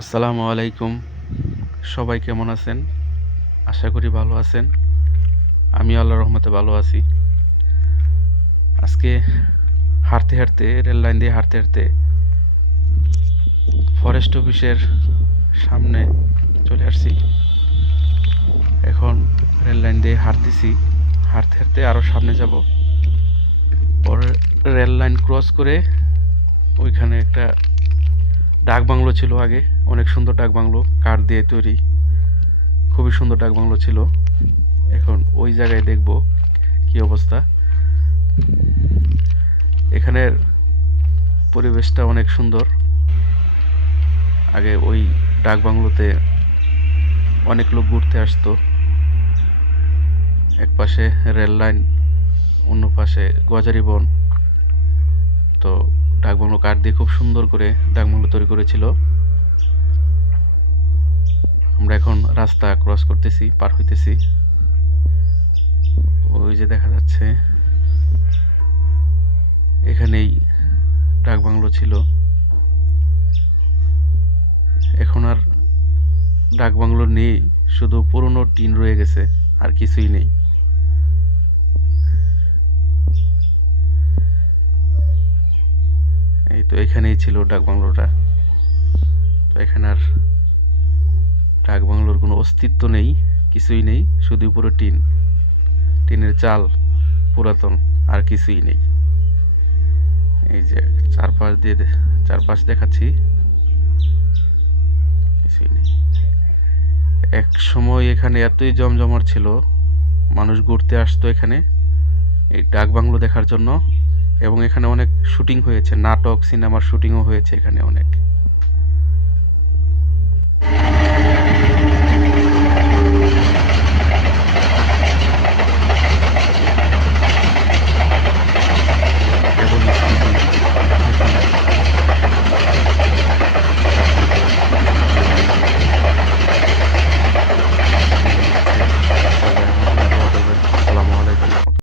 আসসালামু আলাইকুম। সবাই কেমন আছেন? আশা করি ভালো আছেন। আমি আল্লাহর রহমতে ভালো আছি। আজকে হাঁটতে রেল লাইন দিয়ে হাঁটতে ফরেস্ট অফিসের সামনে চলে আসছি। এখন রেল লাইন দিয়ে হাঁটতেছি। হাঁটতে আরো সামনে যাব। পরে রেল লাইন ক্রস করে ওইখানে একটা ডাক বাংলো ছিল আগে। অনেক সুন্দর ডাক বাংলো, কাঠ দিয়ে তৈরি। খুবই সুন্দর ডাক বাংলো ছিল। এখন ওই জায়গায় দেখব কি অবস্থা। এখানের পরিবেশটা অনেক সুন্দর। আগে ওই ডাক বাংলোতে অনেক লোক ঘুরতে আসতো। এক পাশে রেল লাইন, অন্য পাশে গজারি বন। তো ডাক বাংলো কাঠ দিয়ে খুব সুন্দর করে ডাক বাংলো তৈরি করেছিল। আমরা এখন রাস্তা ক্রস করতেছি, পার হইতেছি। ওই যে দেখা যাচ্ছে এখানেই ডাক বাংলো ছিল। এখন আর ডাক বাংলো নেই, শুধু পুরনো টিন রয়ে গেছে, আর কিছুই নেই। এই তো এখানেই ছিল ডাক বাংলোটা। তো এখানে আর ডাক বাংলোর কোনো অস্তিত্ব নেই, কিছুই নেই, শুধু পুরো টিন, টিনের চাল, পুরাতন, আর কিছুই নেই। এই যে চারপাশ দেখাচ্ছি, কিছুই নেই। এক সময় এখানে এতই জমজমাট ছিল, মানুষ ঘুরতে আসতো এখানে এই ডাক বাংলো দেখার জন্য। এবং এখানে অনেক শুটিং হয়েছে, নাটক, সিনেমার শুটিংও হয়েছে এখানে অনেক।